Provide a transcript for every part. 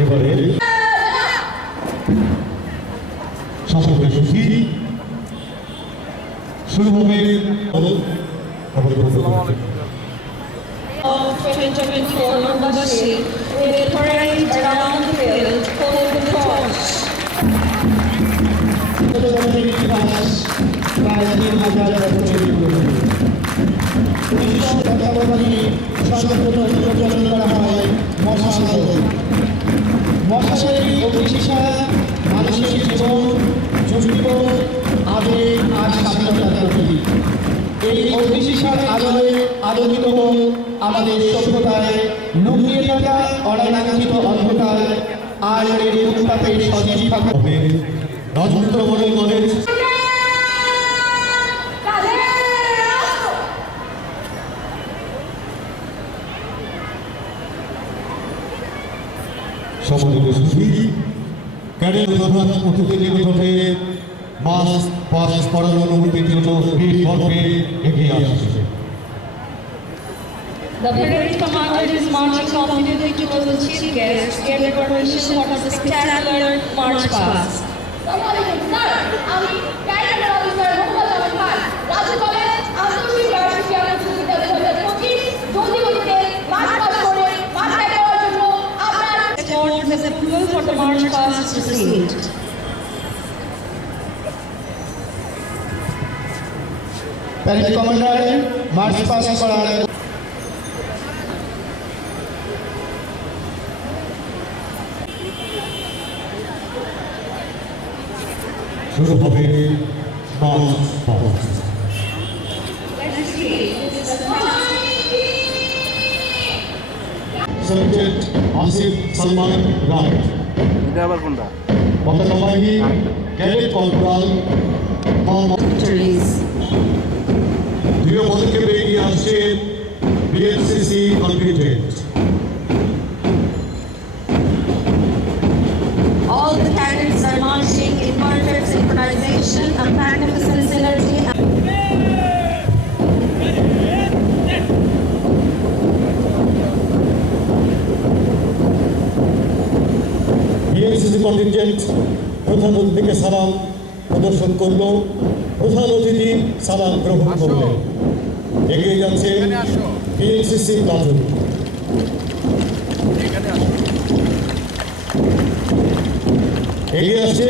এবারে শাসকের সূচি শুরু হবে। Of 2024 membership will parade around the field holding the torch. মশালের অগ্নিশিখা মানুষের জীবন ঝুঁকিপূর্ণ আবেগ আর স্বাধীনতার প্রতীক। এই অগ্নিশিখার আলোয় আলোকিত হোক আমাদের সভ্যতায় লুকিয়ে থাকা অনাকাঙ্ক্ষিত অন্ধকার আর এর উত্তাপের সজীব থাকা রাজপুত্র মডেল কলেজ সম্মানিত সুধী ক্যাডেট প্রধান অতিথি নিকটে মাস পাস করানোর অনুমতির জন্য ভিড় করবে এগিয়ে আসছে। The parade commander is marching confidently towards the chief guest, getting permission for the spectacular march past. আমি cadet officer Mohammad Amin Khan Raju college আন্তর্জাতিক বার্ষিকী প্রতিযোগিতা 2025 জলদিগতিতে মার্চ পাস করে মাঠে যাওয়ার জন্য আপনার Board has approval for the march past received. Parade commander March pass করার শুরু হবে মাস pass. Selected Asif Salman Raj. এটা আবার কোনটা? পতাকাবাহী ক্যাডেট কর্পোরাল দৃঢ় পদক্ষেপে এগিয়ে আসছে BNCC confident. All the cadets are marching in perfect synchronization and magnificent synergy. BNCC confident প্রধান অতিথিকে সালাম প্রদর্শন করল। প্রধান অতিথি সালাম গ্রহণ করলেন। এগিয়ে যাচ্ছে বিএনসিসি প্লাটুন। এগিয়ে আসছে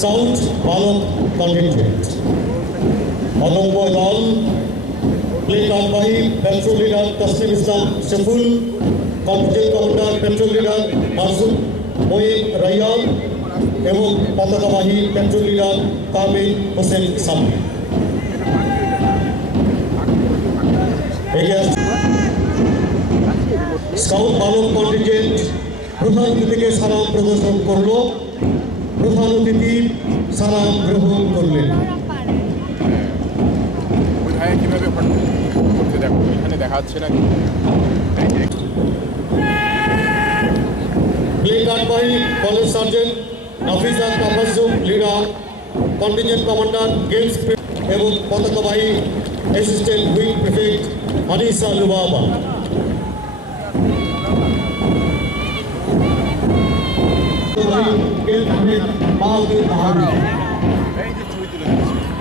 সাউথ বালক কনটিনজেন্ট। অদম্য দল প্লে কার্ডবাহী patrol leader Taslim Islam Sheful, contingent commander patrol leader Masud Moin Raiyan এবং পতাকাবাহী পেট্রোল লিডার কামিল হোসেন সামি। এগিয়ে আসছে স্কাউট বালক কন্টিনজেন্ট প্রধান অতিথিকে সালাম প্রদর্শন করল। প্রধান অতিথি সালাম গ্রহণ করলেন। কিভাবে করতে দেখো, এখানে দেখা যাচ্ছে না। প্লে কার্ডবাহী college sergeant Nafiza Tafazzum leader, contingent commander games এবং পতাকাবাহী assistant wing prefect Anisa Lubaba.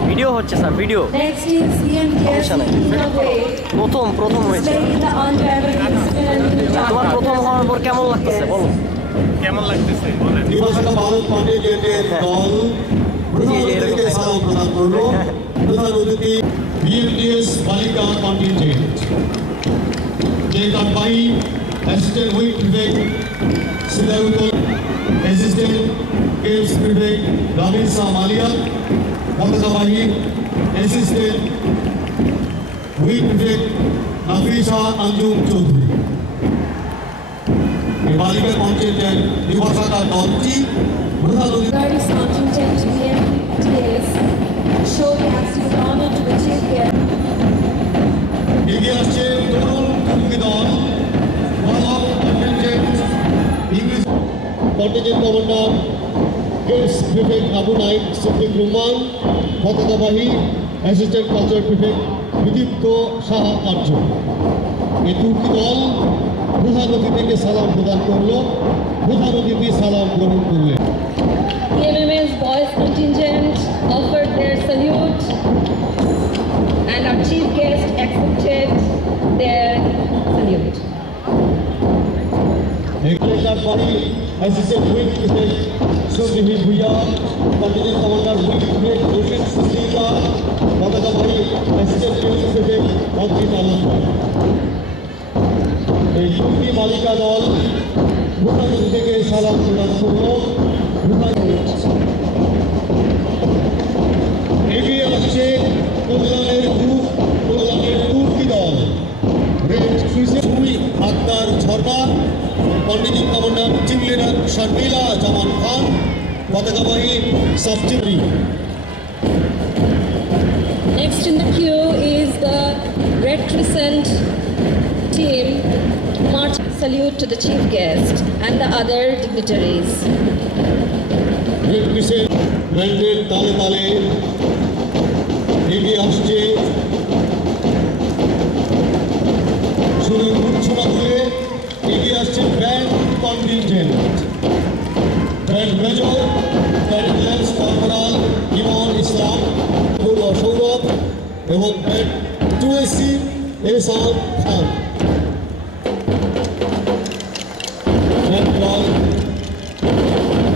Video হচ্ছে sir, video Next is CMTS প্রথম হয়েছে। তোমার প্রথম হওয়ার পর কেমন লাগতেছে বলো? কেমন লাগতেছে? দিবসটা বালক কন্টিনজেন্টের দল প্রধান অতিথিকে সালাম প্রদান করল। প্রধান অতিথি বিএমটিএস বালিকা কন্টিনজেন্ট প্লে কার্ডবাহী assistant wing prefect Sidaudoul, assistant games prefect Ramisa Malia, পতাকাবাহী assistant wing prefect Nafisa Anjum Chowdhury. এই বালিকা কন্টিনজেন্ট দিবসটার দলটি প্রধান অতিথি Ladies contingent BMTS show the absolute honor to the chief guest. এগিয়ে আসছে তরুণ টুকি দল বালক contingent English contingent commander games prefect Abu Naik Siddique Rahman, পতাকাবাহী assistant culture prefect Bidipta Saha Arya. এই তুর্কি দল প্রধান অতিথিকে সালাম প্রদান করলো, প্রধান অতিথি সালাম গ্রহণ করলেন। PMMS boys contingent offered their salute and our chief guest accepted their salute. Elected body assistant wing prefect Shobhit Bhuya, contingent commander wing prefect Roshan Sisika, Pataka body assistant wing prefect Adit Alondar. এই তুর্কি বালিকা দল প্রধান থেকে সালাম প্রদান করলো। এগিয়ে আসছে কল্যাণের তুর্কি দল রেড সুইসে দুই Akter Jharna, contingent commander team leader Sharmila Zaman Khan, পতাকাবাহী সাবচিত্রী। Next in the queue is the Red Crescent team. March salute to the chief guest and the other dignitaries. Red crescent ব্যান্ডের তালে তালে এগিয়ে আসছে, শুরু ঘোষণা করে এগিয়ে আসছে band contingent, band major band lance corporal Emon Islam Sourav এবং ব্যান্ড 2SC এহসান খান। ব্যান্ড দল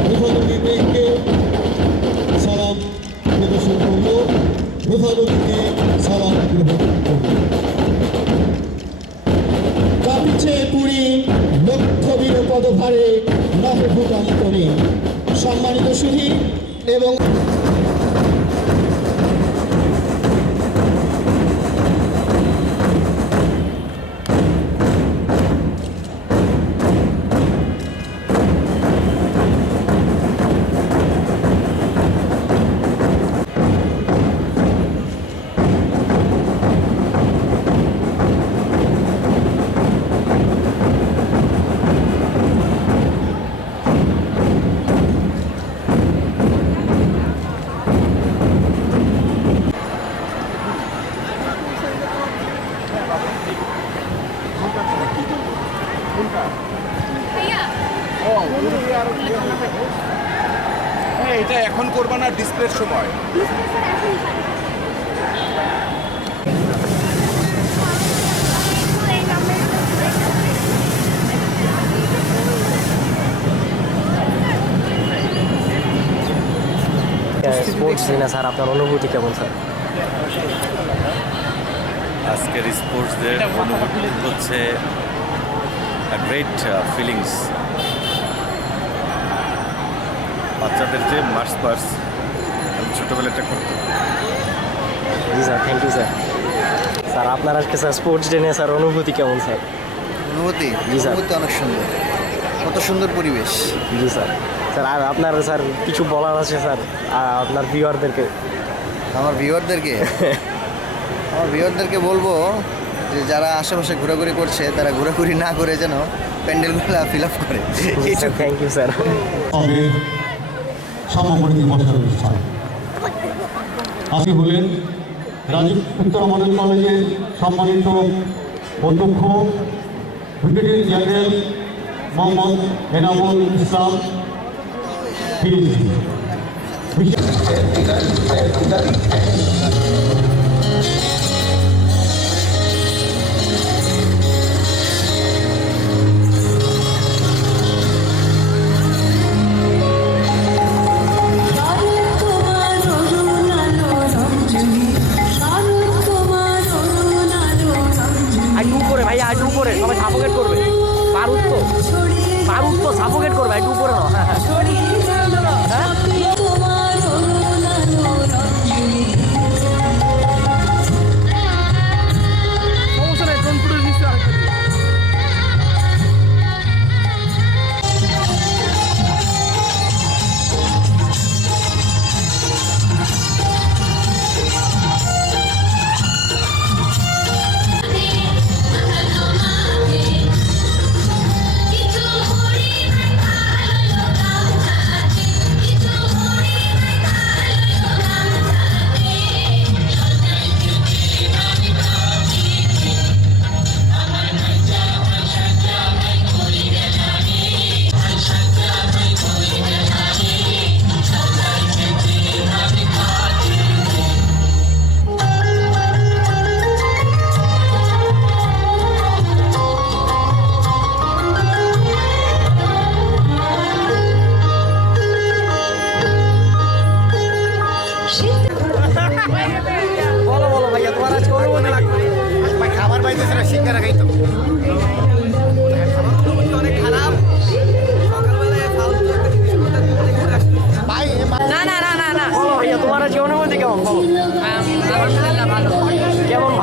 প্রধান অতিথিকে সালাম প্রদর্শন করল, প্রধান অতিথি সালাম গ্রহণ করল। কাঁপিছে পুরী লক্ষ্যবীর পদভারে নহে ভূকম্পনে। সম্মানিত সুধী এবং হ্যাঁ, এটা এখন করবা না, ডিসপ্লের সময়। স্পোর্টস দিনে স্যার আপনার অনুভূতি কেমন স্যার? আজকের স্পোর্টসদের অনুভূতি হচ্ছে গ্রেট ফিলিংস। বাচ্চাদের যে মার্চ পাস আমি ছোটোবেলাটা করতাম। জি sir, thank you sir. Sir আপনার আজকে স্যার স্পোর্টস ডে নিয়ে স্যার অনুভূতি কেমন স্যার? অনুভূতি জি স্যার। অনুভূতি অনেক সুন্দর, কত সুন্দর পরিবেশ। জি স্যার। স্যার আর আপনার স্যার কিছু বলার আছে স্যার আপনার ভিউয়ারদেরকে? আমার ভিউয়ারদেরকে বলবো যে যারা আশেপাশে ঘোরাঘুরি করছে তারা ঘোরাঘুরি না করে যেন প্যান্ডেলগুলো ফিল আপ করে। Thank you sir. আমাদের সমাপনী দিবসের অনুষ্ঠান আজকে হলেন রাজীব উত্তর মডেল কলেজের সম্মানিত অধ্যক্ষ ব্রিগেডিয়ার জেনারেল মোহাম্মদ এনামুল ইসলাম PhD। একটু উপরে ভাইয়া, একটু উপরে, সবাই সাফোকেট করবে। বারুদ তো সাফোকেট করবে, একটু উপরে নাও। হ্যাঁ হ্যাঁ।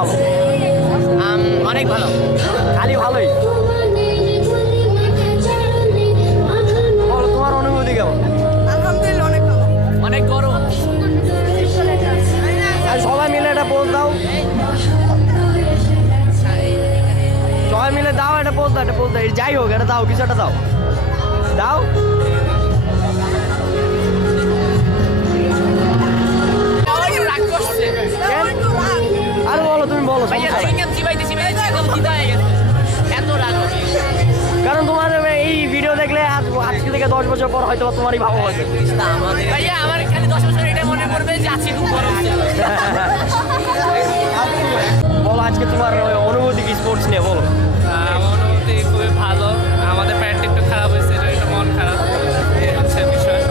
ভালো? অনেক ভালো। খালি ভালোই? বলো তোমার অনুভূতি কেমন? আলহামদুলিল্লাহ অনেক ভালো। অনেক গরম। আর সবাই মিলে এটা পোজ দাও, সবাই মিলে দাও, এটা পোজ দাও, এটা পোজ দাও, যাই হোক এটা দাও, কিছু একটা দাও, দাও। রাগ করছে। আর বলো, তুমি বলো। ভাইয়া চিংগাম চিবাইতে চিবাইতে একদম দিদা হয়ে গেছে। এত রাগ। কারণ তোমার এই ভিডিও দেখলে আজকে থেকে 10 বছর পর হয়তো তোমারই ভালো হবে। ভাইয়া আমার খালি 10 বছর এটা মনে পড়বে যে আজকে খুব গরম ছিল। বলো আজকে তোমার অনুভূতি কি স্পোর্টস নিয়ে বলো। অনুভূতি খুবই ভালো। আমাদের প্যান্ট একটু খারাপ হয়েছে, এটা একটু মন খারাপ, এই হচ্ছে বিষয়।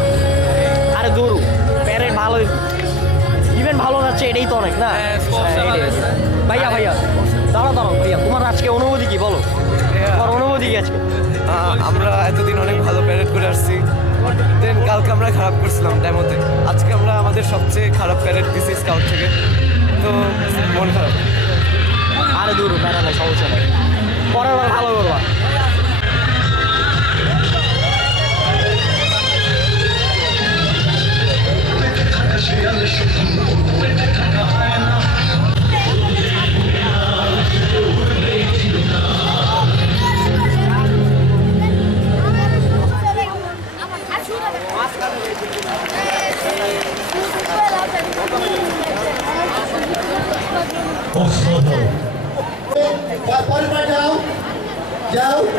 আরে দূর প্যারেড ভালো, ইভেন্ট ভালো যাচ্ছে, এটাই তো অনেক না। ভাইয়া ভাইয়া দাঁড়াও দাঁড়াও ভাইয়া, তোমার আজকে অনুভূতি কি বলো, তোমার অনুভূতি কি আজকে? আমরা এতদিন অনেক ভালো প্যারেড করে আসছি, দেন কালকে আমরা খারাপ করছিলাম ডেমোতে, আজকে আমরা আমাদের সবচেয়ে খারাপ প্যারেড দিছি স্কাউট থেকে, তো মন খারাপ। আরে দূর প্যারা নাই, সমস্যা নেই, পরের বার ভালো করবা।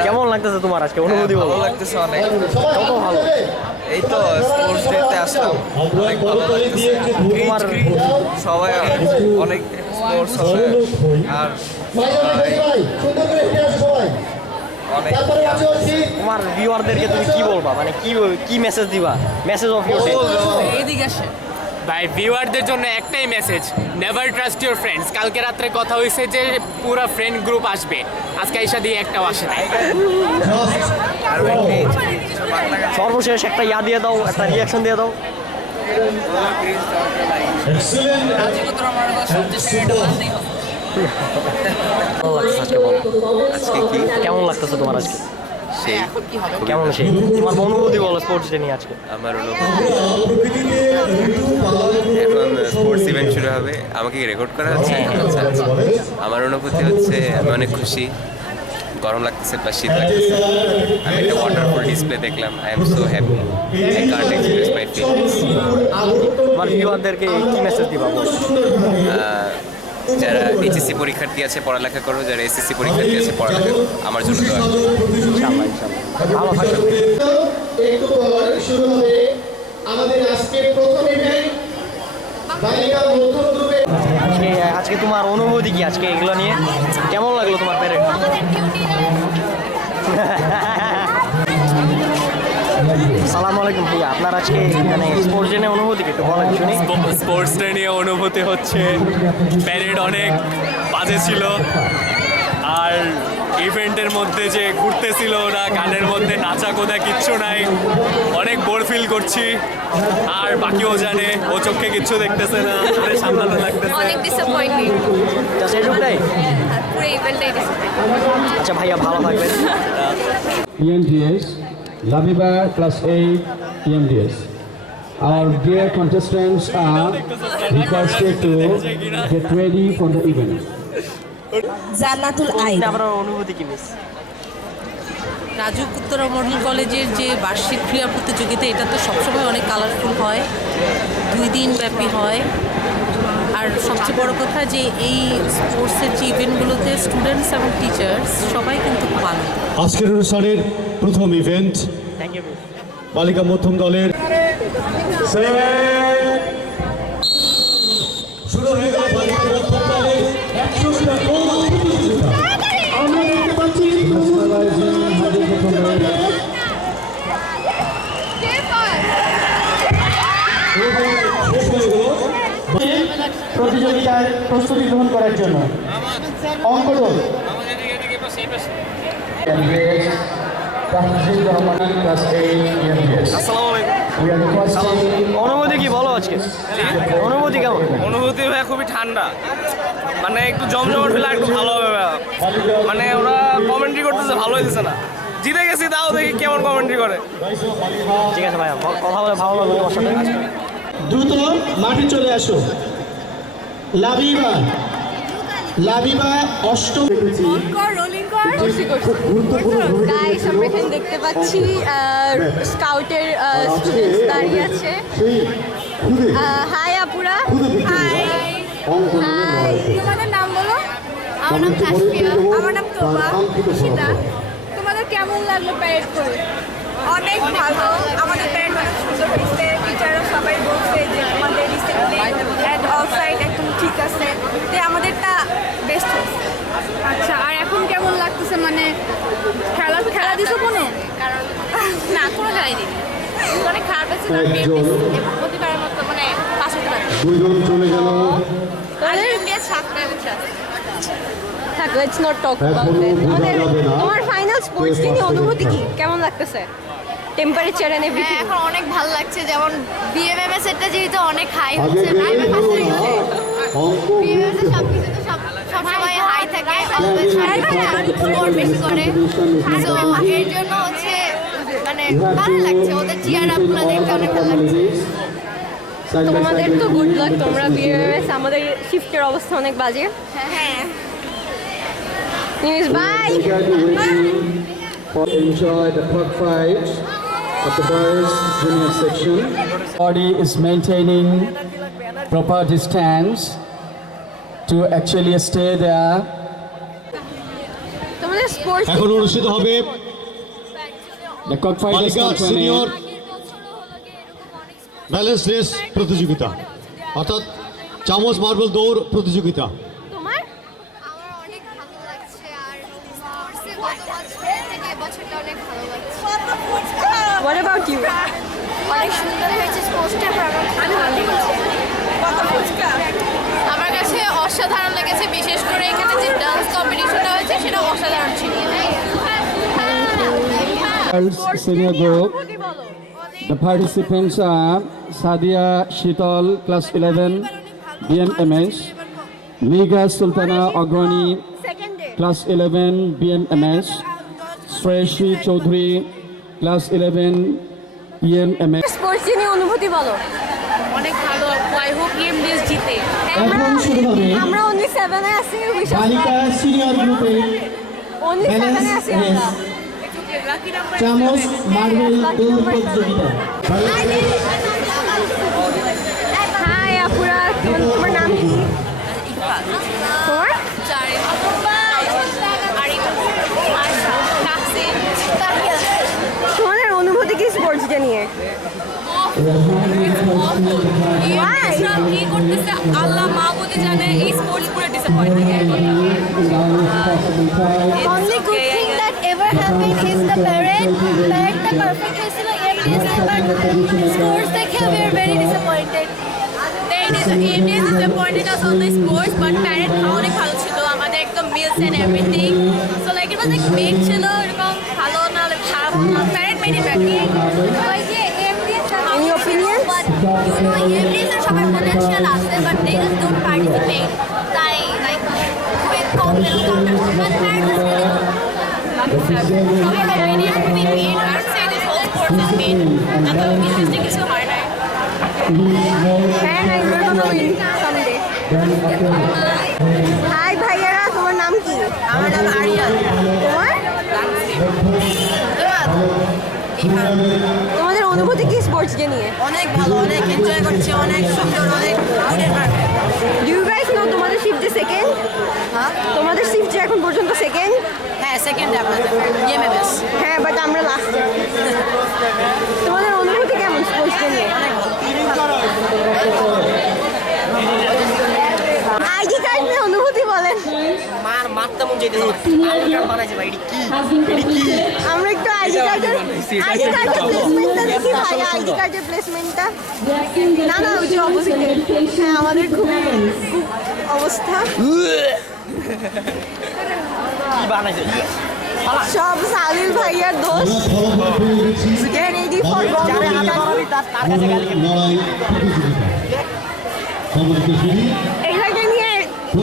কেমন লাগতেছে তোমার আজকে অনুভূতি বলো? ভালো লাগতেছে অনেক, কত ভালো। এই তো স্পোর্টস ডেতে আসলাম, অনেক ভালো লাগতেছে। তোমার সবাই অনেক স্পোর্টস হবে আর অনেক তোমার ভিউয়ারদেরকে তুমি কি বলবা, মানে কি মেসেজ দিবা, মেসেজ অফ ইউর এইদিকে আসে। ভাই ভিউয়ারদের জন্য একটাই message, never trust your friends. কালকে রাত্রে কথা হয়েছে যে পুরো ফ্রেন্ড গ্রুপ আসবে, আজকে এসে দিয়ে একটাও আসে নাই। সর্বশেষ একটা ইয়া দিয়ে দাও, একটা রিয়াকশন দিয়ে দাও। কেমন লাগতেছে তোমার আজকে? সেই কেমন সেই তোমার অনুভূতি বলো স্পোর্টস ডে নিয়ে আজকে? আমার অনুভূতি, এখন স্পোর্টস ইভেন্ট শুরু হবে, আমাকে রেকর্ড করা হচ্ছে। আচ্ছা, আচ্ছা। আমার অনুভূতি হচ্ছে আমি অনেক খুশি, গরম লাগতেছে বা শীত লাগতেছে, আমি একটা ওয়াটারফুল ডিসপ্লে দেখলাম, I am so happy, I can't express my feelings. তোমার ভিউয়ারদেরকে কি মেসেজ দিবা বলো? যারা এইচএসসি পরীক্ষার্থী আছে পড়ালেখা করো, যারা এসএসসি পরীক্ষার্থী আছে পড়ালেখা করো, আমার জন্য দোয়া করো। ইনশাআল্লাহ ইনশাআল্লাহ ভালো থাকবেন। একটু পর শুরু হবে আমাদের আজকের প্রথম ইভেন্ট বালিকা মধ্যম গ্রুপে। আজকে তোমার অনুভূতি কি আজকে এগুলো নিয়ে? কেমন লাগলো তোমার প্যারেড? আসসালামু আলাইকুম ভাইয়া, আপনার আজকে মানে স্পোর্টস ডে নিয়ে অনুভূতি কি একটু বলেন শুনি। স্পোর্টস ডে নিয়ে অনুভূতি হচ্ছে প্যারেড অনেক বাজে ছিল, আর ইভেন্টের মধ্যে যে ঘুরতেছিল ওরা, গানের মধ্যে নাচা কোদা কিচ্ছু নাই, অনেক বোর ফিল করছি। আর বাকিও জানে, ও চোখে কিচ্ছু দেখতেছে না, সামলানো লাগতেছে। অনেক ডিসঅ্যাপয়েন্টিং, জাস্ট এইটুকুটাই? পুরো ইভেন্টটাই ডিসঅ্যাপয়েন্টিং। আচ্ছা ভাইয়া ভালো থাকবেন। EMDS, Labiba Class 8 EMDS. Our dear contestants are requested to get ready for the event. জান্নাতুল আইন। আপনার অনুভূতি কি মিস? রাজুক উত্তরা মডেল কলেজের যে বার্ষিক ক্রীড়া প্রতিযোগিতা, এটা তো সবসময় অনেক কালারফুল হয়, 2 দিন ব্যাপী হয়। আর সবচেয়ে বড় কথা যে এই স্পোর্টসের যে ইভেন্টগুলোতে স্টুডেন্টস এবং টিচার্স সবাই কিন্তু খুব আনন্দ। আজকের অনুষ্ঠানের প্রথম ইভেন্ট থ্যাংক ইউ। বালিকা মধ্যম দলের শুরু হয়ে গেল বালিকা মধ্যম দলের 100টা গোল প্রতিযোগিতা। আমরা দেখতে পাচ্ছি প্রতিযোগিতায় প্রস্তুতি গ্রহণ করার জন্য অঙ্কন Class 8 EMDS. We are requesting অনুভূতি কি বলো আজকে? অনুভূতি কেমন? অনুভূতি ভাই খুবই ঠান্ডা, মানে একটু জমজমাট হলে একটু ভালো হবে ভাইয়া। মানে ওরা কমেন্ট্রি করতেছে, ভালো হইতেছে না। জিতে গেছি, তাও দেখি কেমন কমেন্ট্রি করে। ঠিক আছে ভাইয়া, কথা বলে ভালো লাগলো তোমার সাথে। দ্রুত মাঠে চলে আসো। লাবিবা অষ্টম গাইস আমরা এখানে দেখতে পাচ্ছি স্কাউটের স্টুডেন্টস দাঁড়িয়ে আছে। হাই আপুরা, হাই হাই, তোমাদের নাম বলো। আমার নাম কাশফিয়া। আমার নাম তোবা সীতা। তোমাদের কেমন লাগলো প্যারেড করে? অনেক ভালো, আমাদের প্যারেড অনেক সুন্দর হয়েছে। টিচাররা সবাই বলছে যে আমাদের ডিসিপ্লিন অ্যান্ড অল সাইড একদম ঠিক আছে, যে আমাদেরটা বেস্ট হয়েছে। আচ্ছা, আর এখন কেমন লাগতেছে? মানে খেলা দিছো কোনো? কারণ না, কোনো খেলাই দিই অনেক খারাপ আছে। প্রতিবারের মতো মানে পাশ হতে পারে। চলে গেল। Let's not talk about it. তোমার ফাইনাল স্পোর্টস নিয়ে অনুভূতি কি? কেমন লাগতেছে? Temperature and everything. এখন অনেক ভালো লাগছে, যেমন বিএমএমএস এরটা যেহেতু অনেক হাই হচ্ছে, বিএমএমএস ফার্স্ট হয়ে গেছে। বিএমএমএস এর সবকিছু তো সবসময় হাই থাকে, অলওয়েজ স্কোর বেশি করে। সো এর জন্য হচ্ছে মানে ভালো লাগছে, ওদের চিয়ার আপগুলো দেখতে অনেক ভালো লাগছে। তোমাদের তো গুড লাক, তোমরা বিএমএস। আমাদের শিফটের অবস্থা অনেক বাজে। হ্যাঁ, নিউজ বাই। Enjoy the cock fight of the boys junior section. Body is maintaining proper distance to actually stay there. তোমাদের স্পোর্টস এখন অনুষ্ঠিত হবে The cock fight is বালিকা সিনিয়র continuing. ব্যালেন্স রেস প্রতিযোগিতা, অর্থাৎ চামচ মার্বেল দৌড় প্রতিযোগিতা। তোমার আমার অনেক ভালো লাগছে, আর স্পোর্টসে গত বছর থেকে এবছরটা অনেক ভালো লাগছে। What about you? অনেক সুন্দর হয়েছে স্পোর্টসটা, আমার কাছে অসাধারণ লেগেছে। বিশেষ করে এখানে যে ডান্স কম্পিটিশনটা হয়েছে সেটা অসাধারণ ছিল। Girls senior group. The participants are Sadia Shital, class 11, BMMS. Miga Sultana Agrani, class 11, BMMS. Sreshi Chaudhary, class 11, BMMS. Sports নিয়ে অনুভূতি বলো। অনেক ভালো, আই হোপ ইএমডিএস জিতে। এখন শুরু হবে আমরা অনলি 7 এ আছি। বালিকা সিনিয়র গ্রুপে অনলি 7 এ আছি আমরা। চামচ মার্বেল দৌড় প্রতিযোগিতা। হাই আপুরা, তোমার নাম কি? তোমার তোমাদের অনুভূতি কি স্পোর্টস ডে নিয়ে? কি করতেছে আল্লাহ মাহবুদি জানে, এই স্পোর্টস পুরো disappointing. Only good thing that ever happened is the parade. Parade-টা perfect হয়েছিল EMDS এর, but scores দেখে we are very disappointed. EMDS disappointed us on the sports, but parade অনেক ভালো ছিল, আমাদের একদম meals and everything. So like it was like made ছিল, এরকম ভালো না খারাপ না, parade made it better. ওই যে EMDS Any opinions? but you know EMDS এর সবার potential আছে, but they just don't participate. তাই like with confidence, but parade was really good. Hi ভাইয়ারা, তোমার নাম কি? আমার নাম আরিয়ান। তোমার তোমাদের অনুভূতি কি স্পোর্টস ডে নিয়ে? অনেক ভালো, অনেক এনজয় করছি, অনেক সুন্দর, অনেক good environment. Do you guys know তোমাদের শিফট যে সেকেন্ড? হ্যাঁ, তোমাদের শিফট যে এখন পর্যন্ত সেকেন্ড? হ্যাঁ সেকেন্ড আপনাদের ইএমএমএস। হ্যাঁ, বাট আমরা লাস্টে। তোমাদের অনুভূতি কেমন স্পোর্টস ডে নিয়ে? আইডি কার্ড নিয়ে অনুভূতি বলেন। মারতে মন যেতে আইডি কার্ড বানাইছে ভাই, এটা কি? আমরা একটু আইডি কার্ডের প্লেসমেন্টটা দেখি ভাই। আইডি কার্ডের প্লেসমেন্টটা না ওই যে অপোজিটে। হ্যাঁ, আমাদের খুব অবস্থা। কি বানাইছে? সব সালিল ভাইয়ার দোষ এটাকে নিয়ে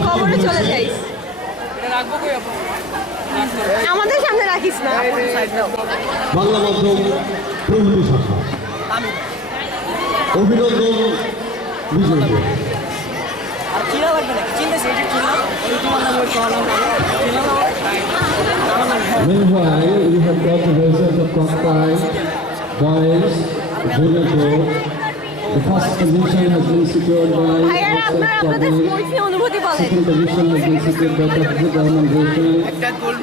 খবরে চলে যাই আমাদের সামনে রাখিস না বাংলা মাধ্যম প্রভৃতি শাখা অভিনন্দন বিজয়কে Meanwhile, we have got the result of cockfight, boys, junior group. The first position has been secured by ভাইয়ারা আপনারা আপনাদের স্পোর্টস নিয়ে অনুভূতি বলেন second position has been secured by Pakistan Government Rachel.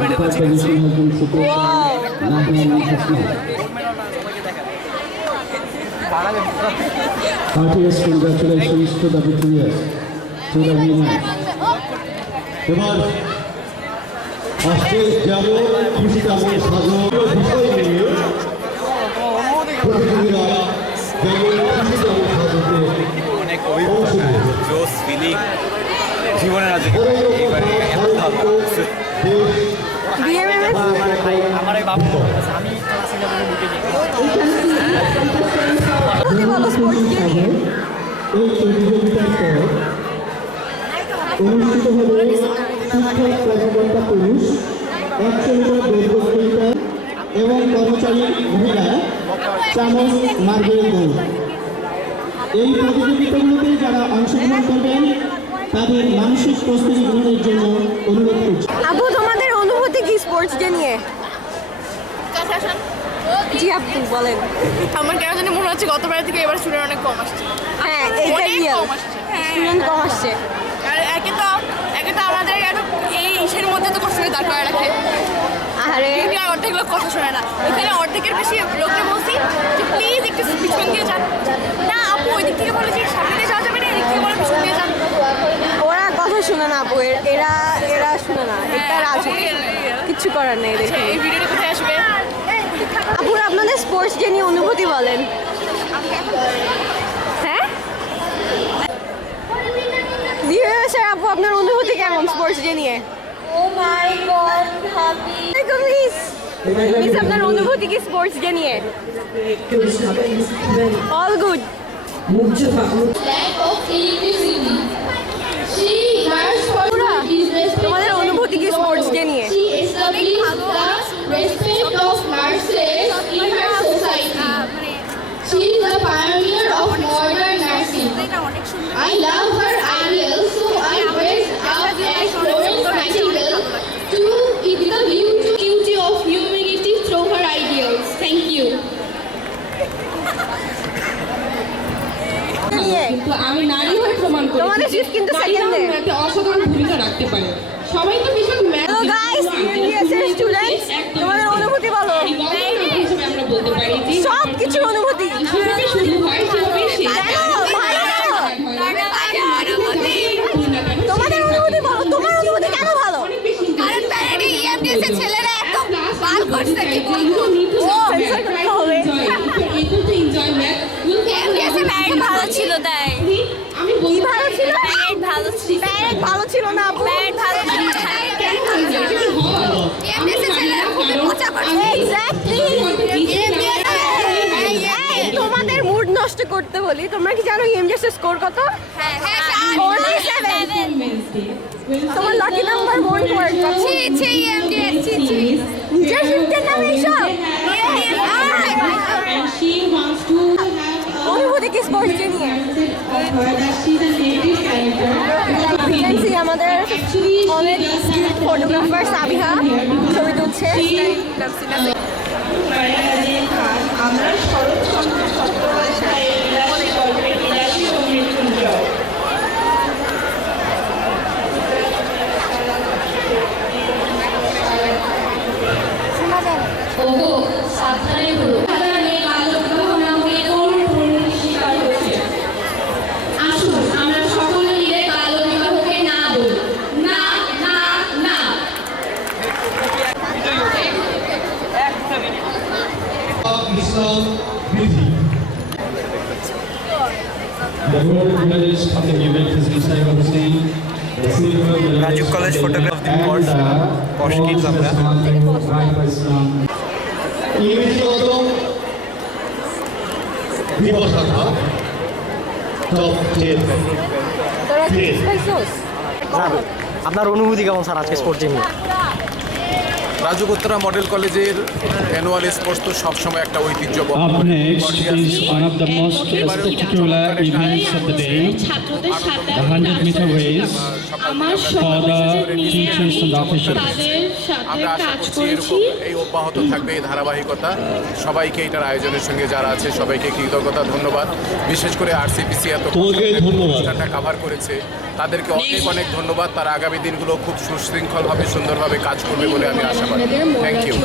The third position has been secured by Nahman Hassan. Heartiest congratulations to the victorious, to the winners. এবার আজকে যেমন খুশি তেমন সাজো বিষয় নিয়ে প্রতিযোগীরা যেমন খুশি তেমন সাজোতে অনেক অভিজ্ঞতা জোস ফিলিং জীবনের আজকে এবারে এত ভালো লাগছে। আমার এই বাবু আমি ক্লাস 11 ঢুকে যাই এই প্রতিযোগিতার পর অনুষ্ঠিত হবে শিক্ষক কর্মকর্তা পুরুষ 100 মিটার দৌড় প্রতিযোগিতা এবং কর্মচারী মহিলা চামচ মার্বেল দৌড়। এই প্রতিযোগিতাগুলোতে যারা অংশগ্রহণ করবেন তাদের মানসিক প্রস্তুতি গ্রহণের জন্য অনুরোধ করছি। আপু তোমাদের অনুভূতি কি স্পোর্টস ডে নিয়ে জি আপু বলেন আমার কেন জানি মনে হচ্ছে গতবার থেকে এবার স্টুডেন্ট অনেক কম আসছে হ্যাঁ এইটা রিয়েল স্টুডেন্ট কম আসছে আর একে তো আমাদের এই ইসের মধ্যে তো কষ্ট করে দাঁড় করে রাখে আরে আর অর্ধেক লোক কথা শোনে না এখানে অর্ধেকের বেশি লোককে বলছি যে প্লিজ একটু পিছন দিয়ে যান না আপু ওই দিক থেকে বলে যে সামনে দিয়ে যাওয়া যাবে না এদিক থেকে বলে পিছন দিয়ে যান ওরা কথা শুনে না আপু এরা শুনে না এটা রাজু কিচ্ছু করার নেই দেখি এই ভিডিওটা কোথায় আসবে আপু আপনাদের স্পোর্টস ডে নিয়ে অনুভূতি বলেন হ্যাঁ স্যার আপু আপনার অনুভূতি কেমন স্পোর্টস ডে নিয়ে ও মাই গড হ্যাপি মিস আপনার অনুভূতি কি স্পোর্টস ডে নিয়ে all good lack of electricity. She works for business. তোমাদের অনুভূতি কি স্পোর্টস ডে নিয়ে She established the respect of nurses in her society. She is the pioneer of modern nursing. I love her ideals, so I dressed up as Florence Nightingale to with the beauty of humanity through her ideals. Thank you. কিন্তু আমি নারী হয়ে প্রমাণ করি তোমাদের shift কিন্তু সেকেন্ডে একটা অসাধারণ ভূমিকা রাখতে পারে সবাই তো ভীষণ হ্যালো গাইস ইউএস এর স্টুডেন্টস তোমাদের অনুভূতি বলো হিসেবে আমরা বলতে পারি যে সব কিছু অনুভূতি যেভাবে শুরু হয় সেভাবেই শেষ তোমাদের অনুভূতি বলো তোমার অনুভূতি কেন ভালো কারণ প্যারেডে ইএমডিএস এর ছেলেরা একদম বাল করছে কি বলবো ও সেন্সর করতে হবে ইএমডিএস এর প্যারেড ভালো ছিল তাই আমি কি ভালো ছিল প্যারেড ভালো ছিল প্যারেড ভালো ছিল না আপু প্যারেড ভালো ছিল ইএমডিএস এর ছেলেরা খুব মজা করছে এক্স্যাক্টলি তোমাদের মুড নষ্ট করতে বলি তোমরা কি জানো ইএমডিএস এর স্কোর কত হ্যাঁ 47 তোমার লাকি নাম্বার 1 ছি ছি ইএমডিএস ছি ছি নিজের শিফটের নামে এসব অনুভূতি কি স্পোর্টস ডে নিয়ে আমাদের অনেক ফটোগ্রাফার সাবিহা ছবি তুলছে আমরা শরৎচন্দ্র চট্টোপাধ্যায়ের বিলাসী গল্পের বিলাসী ও মৃত্যুঞ্জয় ওগো সাবধানে হলো সাধারণে বাল্যবিবাহ নামে করুণ শিকার হচ্ছে আসুন আমরা সকলে মিলে বাল্যবিবাহকে না বলি না না না ইসলাম বিধি The gold medalist of the event has been signed on the scene. Rajuk college photography course posh kids আমরা। ইংরেজিগত বিভাগ শাখা টপ 10 স্যার আপনার অনুভূতি কেমন স্যার আজকে স্পোর্টস নিয়ে? রাজুকোত্তরা মডেল কলেজের অ্যানুয়াল স্পোর্টস তো সবসময় একটা ঐতিহ্য Up next is one of the most spectacular events of the day, the 100-meter race for the teachers and officials. আমরা আশা করছি এরকম এই অব্যাহত থাকবে এই ধারাবাহিকতা। সবাইকে এটার আয়োজনের সঙ্গে যারা আছে সবাইকে কৃতজ্ঞতা, ধন্যবাদ। বিশেষ করে আরসিপিসি এত অনুষ্ঠানটা কাভার করেছে, তাদেরকে অনেক অনেক ধন্যবাদ। তারা আগামী দিনগুলো খুব সুশৃঙ্খলভাবে সুন্দরভাবে কাজ করবে বলে আমি আশাবাদী। Thank you.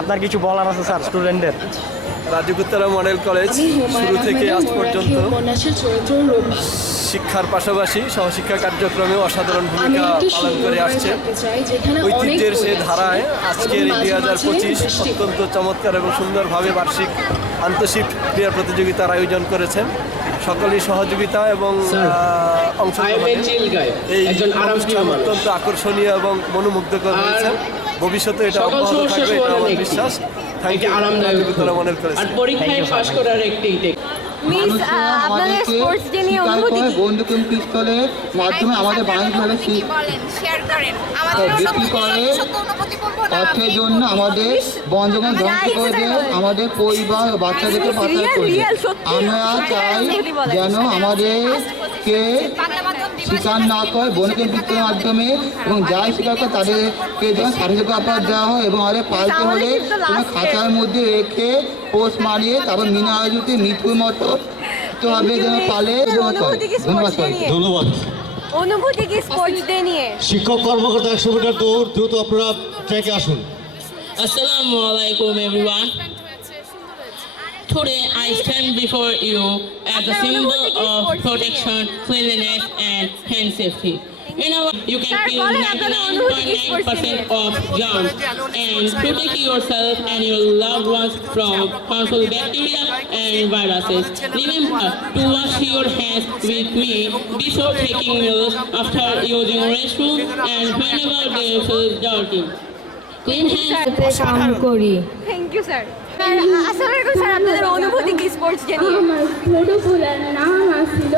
আপনার কিছু বলার আছে স্যার স্টুডেন্টদের? রাজুকোত্তরা মডেল কলেজ শুরু থেকে আজ পর্যন্ত শিক্ষার পাশাপাশি সহশিক্ষা কার্যক্রমেও অসাধারণ ভূমিকা পালন করে আসছে। ঐতিহ্যের সে ধারায় আজকের 2025 অত্যন্ত চমৎকার এবং সুন্দরভাবে বার্ষিক আন্তঃশিপ ক্রীড়া প্রতিযোগিতার আয়োজন করেছেন। সকলের সহযোগিতা এবং অংশগ্রহণে এই অনুষ্ঠান অত্যন্ত আকর্ষণীয় এবং মনোমুগ্ধকর হয়েছে। ভবিষ্যতে এটা অব্যাহত থাকবে, এটা আমার বিশ্বাস। Thank you Rajuk Uttara model college. আপনাদের স্পোর্টস ডে নিয়ে অনুভূতি কি? বন্দুকের পিস্তলের মাধ্যমে আমাদের বাণিজ্যভাবে শেয়ার করেন আমাদের বিক্রি করে অর্থের জন্য আমাদের বনজঙ্গল ধ্বংস করে দিয়ে আমাদের পরিবার বাচ্চাদেরকে পাচার করে দেয়। আমরা চাই যেন আমাদেরকে শিকার না করে বনকের পিস্তলের মাধ্যমে এবং যাই শিকার করে তাদেরকে যেন শারীরিক অপরাধ দেওয়া হয় এবং আমাদের পালতে হলে কোনো খাঁচার মধ্যে রেখে পোষ মারিয়ে তারপর মিনারজুতে মৃত্যুর মতো তো হবে যেন পালে। ধন্যবাদ সবাইকে। ধন্যবাদ। অনুভূতি কি স্পোর্টস ডে নিয়ে? শিক্ষক কর্মকর্তা 100 মিটার দৌড়, দ্রুত আপনারা ট্র্যাকে আসুন। Assalamu alaikum everyone. Today I stand before you as a symbol of protection, cleanliness and hand safety. You know, you can feel 99.9% of germs and protect yourself and your loved ones from harmful bacteria and viruses. Remember to wash your hands with me before taking meals, after using restroom, and whenever they feel dirty. Clean hands. করি। Thank you sir. আসসালামু আলাইকুম sir, আপনাদের অনুভূতি কি sports day নিয়ে? আমার ছোট ফুলের নাম আসছিল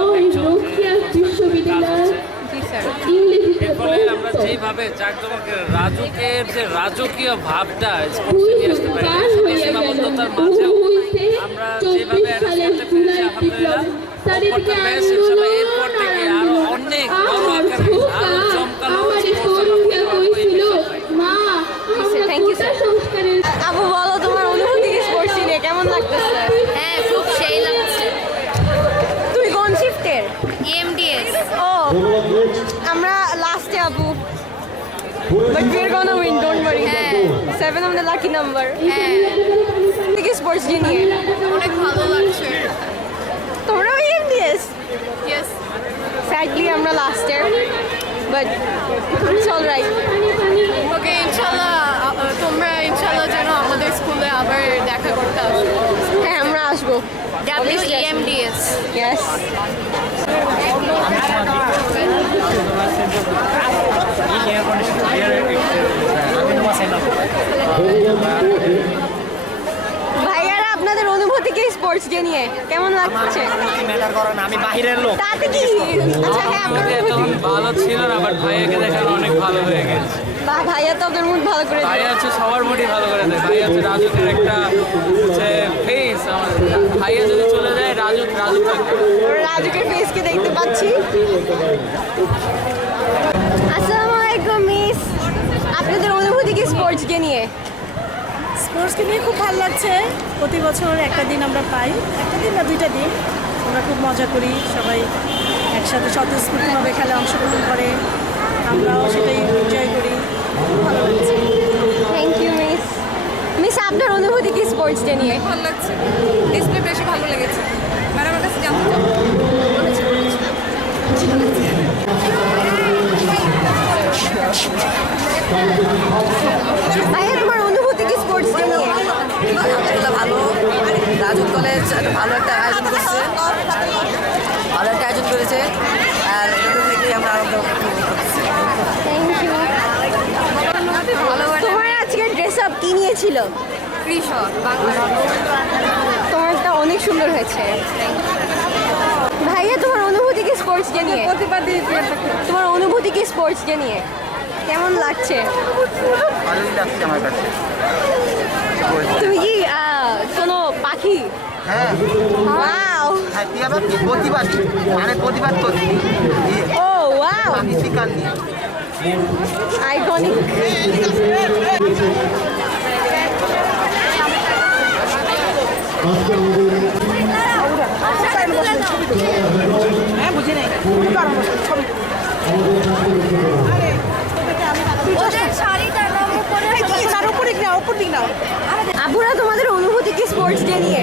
ওই রোকিয়া বিশ্ববিদ্যালয় এরপরে আমরা যেভাবে জাঁকজমকের রাজুকের যে রাজকীয় ভাবটা স্পোর্টসে নিয়ে আসতে পারি, সীমাবদ্ধতার মাঝেও আমরা যেভাবে অ্যারেঞ্জ করতে পেরেছি আলহামদুলিল্লাহ। অপরটা ম্যাচ ইনশাআল্লাহ এরপর থেকে আরো অনেক বড় আকারে আরো জমকালো থ্যাংক ইউ স্যার। আবু বলো তোমার অনুভূতি কি স্পোর্টস নিয়ে, কেমন লাগতেছে? হ্যাঁ খুব সেই লাগছে। তুমি কোন শিফটের? এমডিএস। ও আমরা লাস্টে Abu, but we are gonna win, don't worry. 7 আমাদের লাকি নাম্বার। হ্যাঁ কি স্পোর্টস ডে নিয়ে অনেক ভালো লাগছে। তোমরাও এমডিএস? ইয়েস। স্যাডলি আমরা লাস্টের, বাট ইটস অলরাইট। ওকে ইনশাআল্লাহ তোমরা ইনশাআল্লাহ যেন আমাদের স্কুলে আবার দেখা করতে আসো। হ্যাঁ আমরা আসবো। WEMDS। ইয়েস। ভাইয়ারা আপনাদের অনুভূতি কি স্পোর্টস ডে নিয়ে, কেমন লাগছে? আমি বাহিরের লোক। তাতে কি? আচ্ছা হ্যাঁ আপনাদের তখন ভালো ছিল না, বাট ভাইয়াকে দেখার অনেক ভালো হয়ে গেছে। ভাইয়া তো আপনার মুড ভালো করে দেয়। ভাইয়া হচ্ছে সবার মুডই ভালো করে দেয়। ভাইয়া হচ্ছে রাজুকের একটা হচ্ছে ফেস। ভাইয়া যদি চলে যায় রাজু থাকবে। রাজুকের ফেসকে দেখতে পাচ্ছি। আসসালামু আলাইকুম মিস, আপনাদের অনুভূতি কি স্পোর্টস ডে নিয়ে? স্পোর্টসকে নিয়ে খুব ভালো লাগছে। প্রতি বছর একটা দিন আমরা পাই, একটা দিন না 2টা দিন। আমরা খুব মজা করি, সবাই একসাথে স্বতঃস্ফূর্তভাবে খেলায় অংশগ্রহণ করে, আমরাও সেটাই এনজয় করি। খুব ভালো লাগছে। Thank you miss. মিস আপনার অনুভূতি কি স্পোর্টস ডে নিয়ে? ভালো লাগছে, ডিসপ্লে বেশি ভালো লেগেছে। ম্যাডামের কাছে জানতে চাও? ভাইয়া তোমার অনুভূতি কি স্পোর্টস ডে নিয়ে? আলহামদুলিল্লাহ ভালো। রাজু কলেজ কলেজ ভালো একটা আয়োজন করছে, ভালো একটা আয়োজন করেছে, আর এটা থেকেই আমরা আনন্দ করতেছি। তোমার আজকে ড্রেস আপ কি নিয়েছিল? কৃষক বাংলা। তোমারটা অনেক সুন্দর হয়েছে। ভাইয়া তোমার অনুভূতি কি স্পোর্টস ডে নিয়ে? তোমার অনুভূতি কি স্পোর্টস ডে নিয়ে? কেমন লাগছে? ভালোই লাগছে আমার কাছে। তুমি কি কোনো পাখি? হ্যাঁ, ওয়াও, তুই আবার কি প্রতিবাদী, মানে প্রতিবাদ করছি। ও ওয়াও, আমি শিকার নিয়ে আইকনিক। হ্যাঁ বুঝি নাই ছবি আবুরা তোমাদের অনুভূতি কি স্পোর্টস ডে নিয়ে?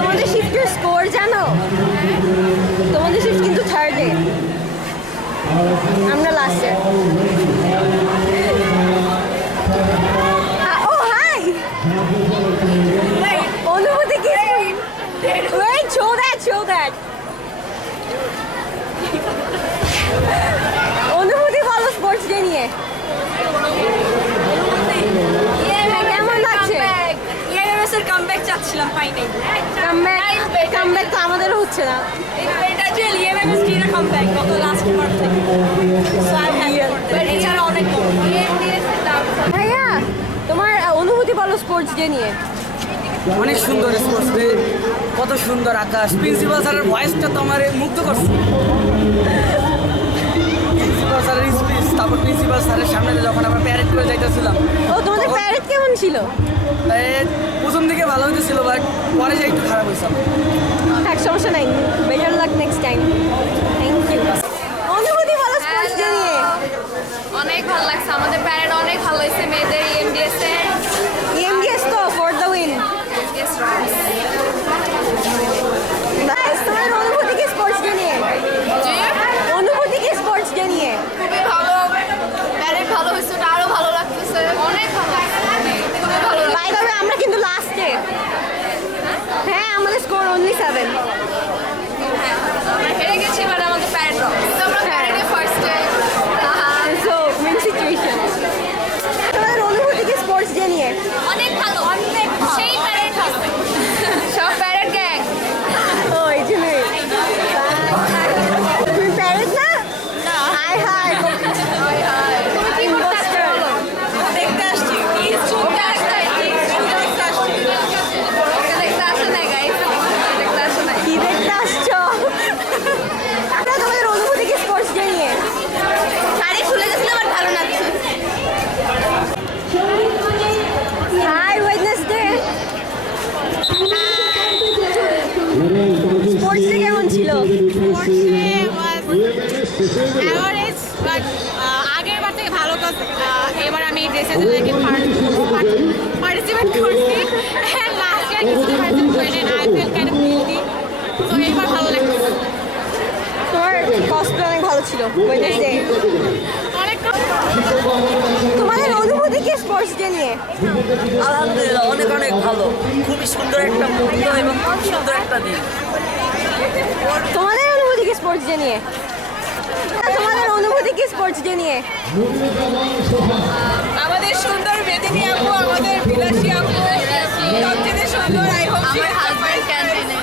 তোমাদের শিফটের স্কোর জানো? তোমাদের শিফট কিন্তু থার্ডে, আমরা লাস্টে। ও হাই, অনুভূতি কি? Wait, show that. অনুভূতি বলো স্পোর্টস ডে নিয়ে। কেমন লাগছে? ইএমএসের কামব্যাক চাচ্ছিলাম, পাই নাই। কামব্যাক তো আমাদেরও হচ্ছে না। এটা যে ইএমএস টির কামব্যাক গত লাস্ট পার্ট থেকে, সো আই হ্যাভ বাট এছাড়া অনেক বড় ভাইয়া তোমার অনুভূতি বলো স্পোর্টস ডে নিয়ে। অনেক সুন্দর স্পোর্টস ডে, কত সুন্দর আকাশ। প্রিন্সিপাল স্যারের ভয়েসটা তো আমার মুগ্ধ করছে। প্রিন্সিপাল স্যারের স্পিচ, তারপর প্রিন্সিপাল স্যারের সামনে যখন আমরা প্যারেড করে যাইতেছিলাম। ও তোমাদের প্যারেড কেমন ছিল? প্রথম দিকে ভালো হইতেছিল, বাট পরে যে একটু খারাপ হয়েছে। এক সমস্যা নাই, better luck next time. Thank you. অনুভূতি বলো স্পোর্টস ডে নিয়ে। অনেক ভালো লাগছে, আমাদের প্যারেড অনেক ভালো হয়েছে মেয়েদের ইএমডিএস এর। ইএমডিএস তো ফর দ্য উইন। তোমার অনুভূতি কি স্পোর্টস ডে নিয়ে? অনুভূতি কি স্পোর্টস ডে নিয়ে? খুবই ভালো, প্যারেড ভালো হয়েছে, ওটা আরো ভালো লাগতেছে, অনেক ভালো লাগছে, খুবই ভালো লাগছে। বাই দ্য ওয়ে আমরা কিন্তু লাস্টে। হ্যাঁ, আমাদের স্কোর অনলি 7। আমরা হেরে গেছি, বাট আমাদের প্যারেড রক। আমরা প্যারেডে ফার্স্টে। So win situation. তোমাদের অনুভূতি কি স্পোর্টস ডে নিয়ে? অনেক ভালো, অনেক সেই প্যারেড হবে সব প্যারেড গ্যাং। ও এই জন্যই তুমি প্যারেড না? হাই হাই, তুমি কি করতে বলো? দেখতে আসছি, প্লিজ দেখতে আসো না গাইস, দেখতে আসো না। কি দেখতে আসছো? তোমাদের অনুভূতি কি স্পোর্টস ডে নিয়ে? শাড়ি খুলে গেছিল, বাট ভালো লাগছে। High Wednesday. স্পোর্টস ডে কেমন ছিল? অ্যাভারেজ, বাট আগের বার থেকে ভালো। এবার আমি ড্রেসেস লাগে পার্টিসিপেট করছি, লাস্ট ইয়ার কিছু পার্টিসিপেট করিনি। I feel kind of guilty, so এবার ভালো লাগছে। তোমার কস্টটা অনেক ভালো ছিল ওয়েডনেসডে। অনেক তোমাদের অনুভূতি কি স্পোর্টস ডে নিয়ে? আলহামদুলিল্লাহ অনেক অনেক ভালো, খুবই সুন্দর একটা মুহূর্ত এবং খুব সুন্দর একটা দিন। তোমাদের অনুভূতি কি স্পোর্টস ডে নিয়ে? তোমাদের অনুভূতি কি স্পোর্টস ডে নিয়ে? আমাদের সুন্দর বেদিনী আপু, আমাদের বিলাসী আপু, সবচেয়ে সুন্দর। আই হোপ আমার হাজবেন্ড ক্যান্টিনে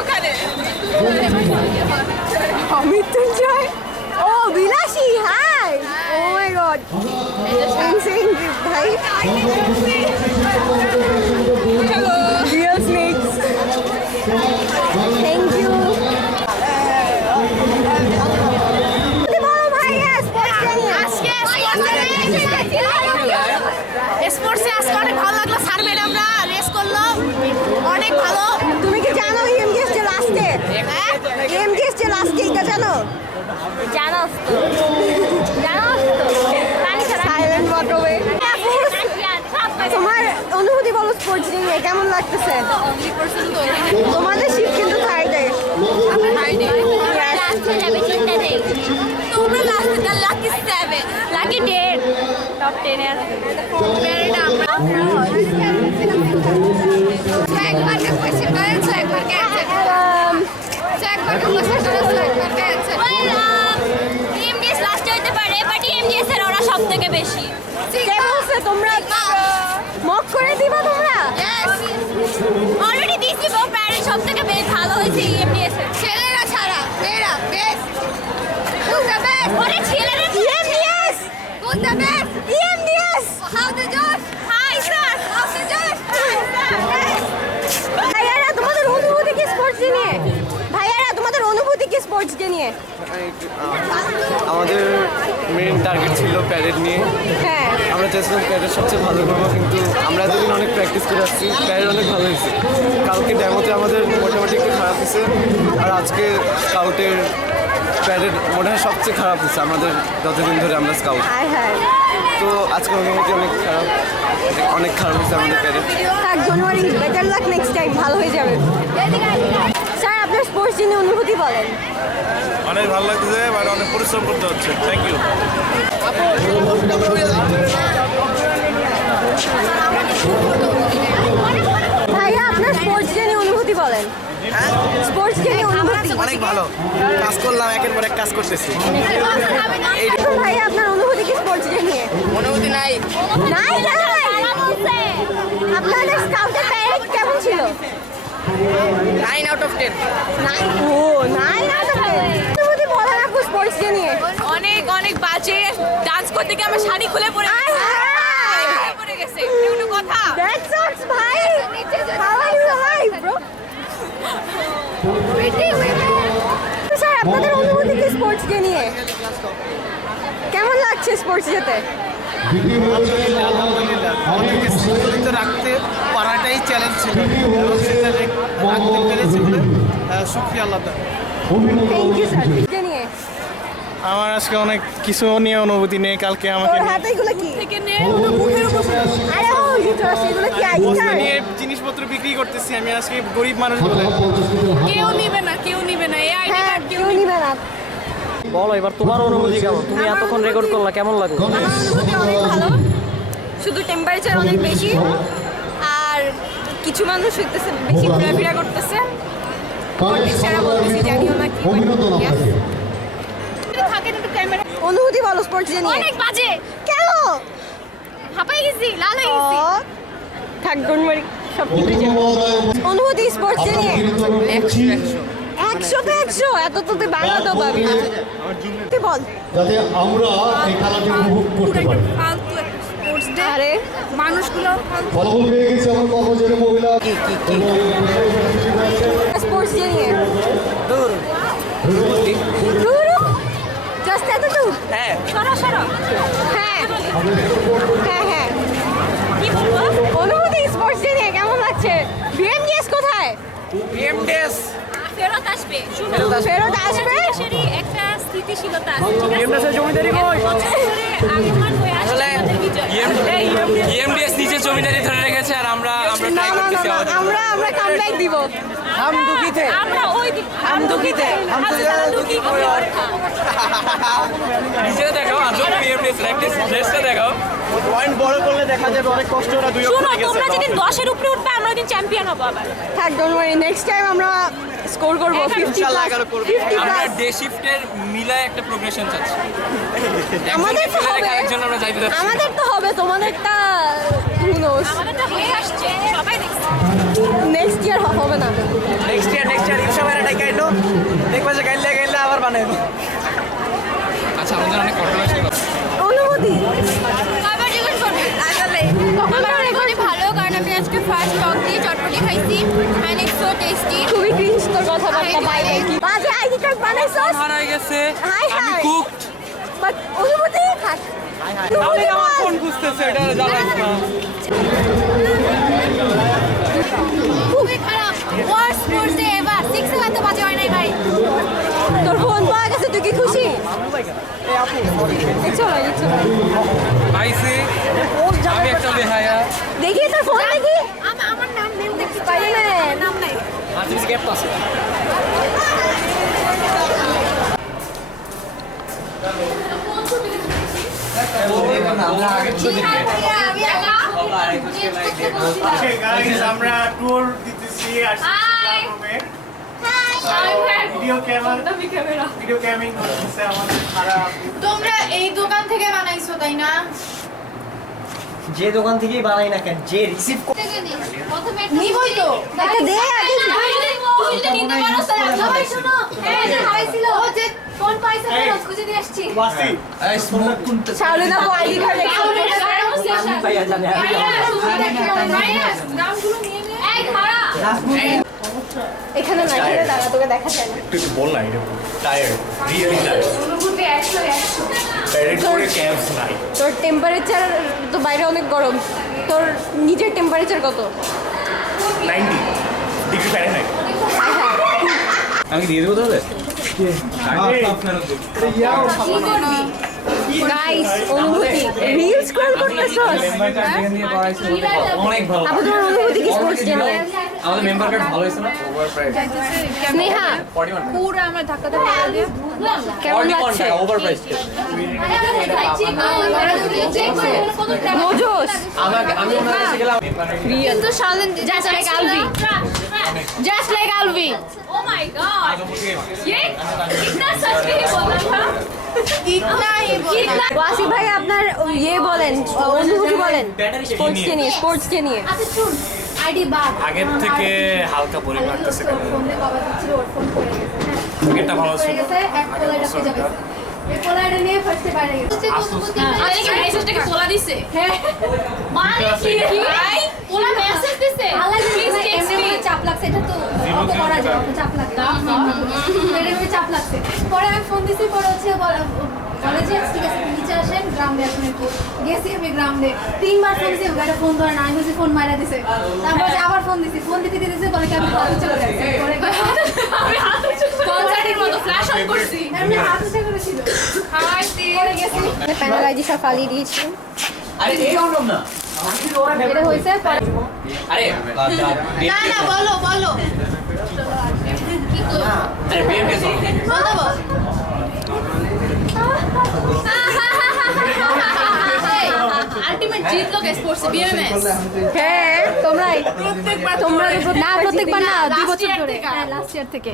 ওখানে মৃত্যুঞ্জয়। ও Bilashi, hi. Oh my god, insane ভাই। Hello real snacks. Thank you. স্পোর্টসে আজকে অনেক ভালো লাগলো, স্যার ম্যাডামরা রেস করলো, অনেক ভালো। তুমি কি জানো ইএমডিএস যে লাস্টে? ইএমডিএস যে লাস্টে এটা জানো? জানো তো সাইলেন্ট ওয়াটারওয়ে। তোমার অনুভূতি বলো স্পোর্টস ডে নিয়ে, কেমন লাগতেছে? তোমাদের শিফট কিন্তু থার্ডে। তোমরা লাস্টে লাকি 7 লাকি 10 টপ 10 এ আছে প্যারেড আমরা একবার কে কোশ্চেন করেছে একবার কে একবার কে কোশ্চেন করেছে একবার কে টিএমডিএস লাস্ট হইতে পারে বাট টিএমডিএস এর ওরা সবথেকে বেশি কে বলছে তোমরা মক করে দিবা তোমরা অলরেডি দিছি বউ প্যারেড সবথেকে বেশি ভালো হয়েছে টিএমডিএস এর ছেলেরা ছাড়া মেয়েরা best Who's the best? What is Hillary? TMDS! Who's the best? TMDS! How the Josh? Hi sir! How the Josh? Hi sir! ভাইয়ারা তোমাদের অনুভূতি কি স্পোর্টস নিয়ে? ভাইয়ারা তোমাদের অনুভূতি কি স্পোর্টস নিয়ে? আমাদের মেইন টার্গেট ছিল প্যারেড নিয়ে। হ্যাঁ আমরা চেয়েছিলাম প্যারেড সবচেয়ে ভালো করবো, কিন্তু আমরা এতদিন অনেক প্র্যাকটিস করে আসছি, প্যারেড অনেক ভালো হয়েছে। কালকে ডেমোতে আমাদের মোটামুটি একটু খারাপ হয়েছে, আর আজকে স্কাউটের প্যারেড মনে হয় সবচেয়ে খারাপ হচ্ছে আমাদের যতদিন ধরে আমরা স্কাউট। তো আজকের অনুভূতি অনেক খারাপ হচ্ছে আমাদের প্যারেড। জানুয়ারি বেটার লাক নেক্সট টাইম ভালো হয়ে যাবে। স্যার আপনার স্পোর্টস নিয়ে অনুভূতি বলেন। অনেক ভালো লাগতেছে, মানে অনেক পরিশ্রম করতে হচ্ছে। Thank you. ভাইয়া আপনার স্পোর্টস নিয়ে অনুভূতি বলেন। স্পোর্টস নিয়ে অনুভূতি অনেক ভালো কাজ করলাম, একের পর এক কাজ করতেছি। ভাইয়া আপনার অনুভূতি কি স্পোর্টস নিয়ে? অনুভূতি নাই। নাই আপনাদের স্কাউটের প্যারেড কেমন ছিল? 9 out of 10। O 9 out of 10। অনুভূতি বলেন আপু স্পোর্টস নিয়ে। অনেক অনেক বাজে ডান্স করতে গিয়ে আমার শাড়ি খুলে পড়ে গেছে কোনো কথা দ্যাট সাউন্ডস ভাই how are you live bro. Sir আপনাদের অনুভূতি কি স্পোর্টস নিয়ে? কেমন লাগছে স্পোর্টস যেতে? আমাদেরকে শৃঙ্খলিত রাখতে পারাটাই চ্যালেঞ্জ ছিল এবং সেটা রাখতে পেরেছি বলে শুকরিয়া আল্লাহ তাআলা। Thank you sir. নিয়ে আমার আজকে অনেক কিছু নিয়ে অনুভূতি নেই। কালকে আমাকে ওর হাতে এগুলো কি থেকে নে ওর মুখের উপর আরে ও লিটারাস এগুলো কি আইটা নিয়ে জিনিসপত্র বিক্রি করতেছি আমি আজকে গরিব মানুষ বলে। কেউ নিবে না এই আইডি কার্ড কেউ নিবে না। বলো এবার তোমার অনুভূতি কেমন? তুমি এতক্ষণ রেকর্ড করলা, কেমন লাগলো? আমার অনুভূতি অনেক ভালো, শুধু টেম্পারেচার অনেক বেশি আর কিছু মানুষ হইতেছে বেশি ঘোরাফেরা করতেছে। টিচাররা বলতেছে জানিও না কি থাকেন একটু ক্যামেরা অনুভূতি বলো স্পোর্টস নিয়ে। অনেক বাজে কেন? হাঁপাই গেছি লাল হয়ে গেছি থাক ডোন্ট ওয়ারি সব ঠিক হয়ে যাবে। অনুভূতি স্পোর্টস নিয়ে 100 এত তো তুই বাংলা তো পাবি না। তুই বল যাতে আমরা এই খেলাটি উপভোগ করতে পারি। ফালতু একটা স্পোর্টস ডে আরে মানুষগুলো ফলাফল পেয়ে গেছি আমার কর্মচারী মহিলা স্পোর্টস নিয়ে জাস্ট এত তো হ্যাঁ সরো হ্যাঁ হ্যাঁ কি বলবো অনুভূতি স্পোর্টস নিয়ে কেমন লাগছে? বিএমডিএস কোথায়? বিএমডিএস ফেরত আসবে ফেরত আসবে সেটি একটা স্থিতিশীলতা আছে ঠিক আছে বিএমডিএস জমিদারি কই? আগমন হয়ে আসলে ইএমডিএস নিচে জমিদারি ধরে রেখেছে আর আমরা ট্রাই করতেছি আমরা কামব্যাক দিব। হাম দুঃখিতে আমরা ওই দিক হাম দুঃখিতে দুঃখী কবি অর্থা নিচে দেখাও আজব ইএমডিএস প্র্যাকটিস ড্রেসটা দেখাও। পয়েন্ট বড় করলে দেখা যাবে অনেক কষ্ট ওরা দুই শুনো তোমরা যেদিন 10 এর উপরে উঠবে আমরা ওইদিন চ্যাম্পিয়ন হব আবার। থাক ডোন্ট ওয়ারি নেক্সট টাইম আমরা স্কোর করব 50 আমরা ডে শিফটের মিলায় একটা প্রোগ্রেশন চাচ্ছি। আমাদের তো হবে একজন আমরা যাইতে যাচ্ছি। আমাদের তো হবে তোমাদেরটা হু নোস আমাদেরটা হয়ে আসছে সবাই দেখছে নেক্সট ইয়ার হবে না। নেক্সট ইয়ার সবাই এটাই গাইলো দেখবা যে গাইলে আবার বানাইবো। আচ্ছা আমাদের অনেক কন্ট্রোভার্সি অনুভূতি কয়বার রেকর্ড করবে আসলে আমার রেকর্ড ভালো কারণ আমি আজকে ফার্স্ট টক দিয়ে চটপটি খাইছি এন্ড ইটস সো টেস্টি খুবই ক্রিঞ্জ তোর কথাবার্তা বাইরে কি বাজে আইডি কার্ড বানাইছস হারাই গেছে হাই আমি হাই কুকড বাট অনুভূতি থাক আমি আমার ফোন খুঁজতেছে এটা জ্বালাইস না। খুবই খারাপ ওয়ার্স্ট স্পোর্টস ডে এভার 6 এত বাজে হয় নাই ভাই তোর ফোন পাওয়া গেছে তুই কি খুশি? চলো পাইছি আমি একটা বেহায়া দেখি তোর ফোন দেখি আমার নাম নেম দেখতে পারি না নাম নাই আজকে গ্যাপ আছে আমরা ট্যুর দিতেছি ভিডিও ক্যামিং করতেছে আমাদের খারাপ। তোমরা এই দোকান থেকে বানাইছো তাই না? যে দোকান থেকেই বানাই না কেন, যে রিসিভ নিবই তো একটা দে আগে তুই তো নিতে পারো স্যার। সবাই শোনো, এই যে হারাইছিল ও যে কোন পয়সা ফেরত খুঁজে দিয়ে আসছি। ওয়াসি এই স্মোক কোনটা চালু না আইডি কার্ড আমি ভাইয়া জানি নামগুলো নিয়ে নে। এই খারা এখানে না এখানে দাঁড়া, তোকে দেখা যায় না। একটু বল না, এটা টায়ার্ড, রিয়েলি টায়ার্ড, অনুভূতি 100 টায়ার্ড করে ক্যাম্পস নাই। তোর টেম্পারেচার তো বাইরে অনেক গরম, তোর নিজের টেম্পারেচার কত? 90 ডিগ্রি ফ্যারেনহাইট। আমি দিয়ে দেবো তাহলে গাইস অনুভূতি রিল স্ক্রল করতেছস? অনেক ভালো। আপু তোমার অনুভূতি কি স্পোর্টস ডে নিয়ে? আমাদের মেম্বার কার্ড ভালো হয়েছে না? স্নেহা পুরো আমরা ধাক্কা ধাক্কা দিয়ে কেমন লাগছে? ওভারপ্রাইস মজোস আমি ওনার কাছে গেলাম কিন্তু শালেন just like Alvi, just like Alvi. Oh my god ये इतना सच नहीं बोला था, इतना ही बोला। ওয়াসি ভাই আপনার ইয়ে বলেন, অনুভূতি বলেন স্পোর্টস কে নিয়ে। আচ্ছা শুন, আইডি বাদ আগের থেকে হালকা বোরিং লাগতেছে, ফোনে কভার দিচ্ছিল, ওর ফোন করে গেছে। আগেরটা ভালো ছিল। গেছে এক কোলাইটা খুঁজে গেছে, এই কোলাইটা নিয়ে ফার্স্টে বাইরে গেছে। আরে কি মেসেজটাকে কোলা দিছে? হ্যাঁ মানে কি ভাই কোলা মেসেজ দিছে? আল্লাহ প্লিজ টেক্সট মি। চাপ লাগছে, এটা তো অত করা যায়, অত চাপ লাগছে, এরকম চাপ লাগছে। পরে আমি ফোন দিছি, পরে হচ্ছে কলেজে ঠিক আছে নিচে আসেন গ্রাউন্ডে আসেন একটু। গেছি আমি গ্রাউন্ডে 3 বার ফোন দিছি, ওটা ফোন ধরে না, আমি বলছি ফোন মারা দিছে। তারপর আবার ফোন দিছি, ফোন দিতে দিতে বলে কি আমি হাতে চলে গেছি। পরে আমি হাতে কনসার্টের মতো ফ্ল্যাশ অন করছি, আমি হাতে চলে করেছিল। হাই পরে গেছি প্যানেল আইডি সব ফালিয়ে দিয়েছি। আরে এই অনলাইন না এটা হইছে পরে আরে না না বলো বলো কি তো আরে বিএমএস বলো বল। আলটিমেট জিতলো কে স্পোর্টস বিএমএস। হ্যাঁ তোমরাই, তোমরা না প্রত্যেকবার না 2 বছর ধরে, লাস্ট ইয়ার থেকে